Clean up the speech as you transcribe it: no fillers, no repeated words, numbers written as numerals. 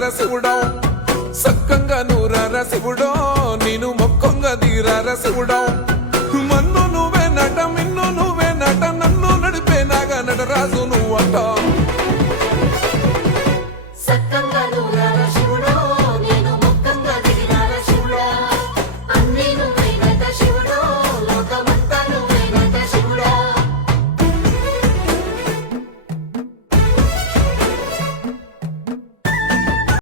తీరార శివుడో సక్కంగా నూరార శివుడో నేను మొక్కంగా తీరార శివుడో మన్ను నువ్వే నట మిన్ను నువ్వే నట నన్ను నడిపే నాగా నటరాజు నువ్వట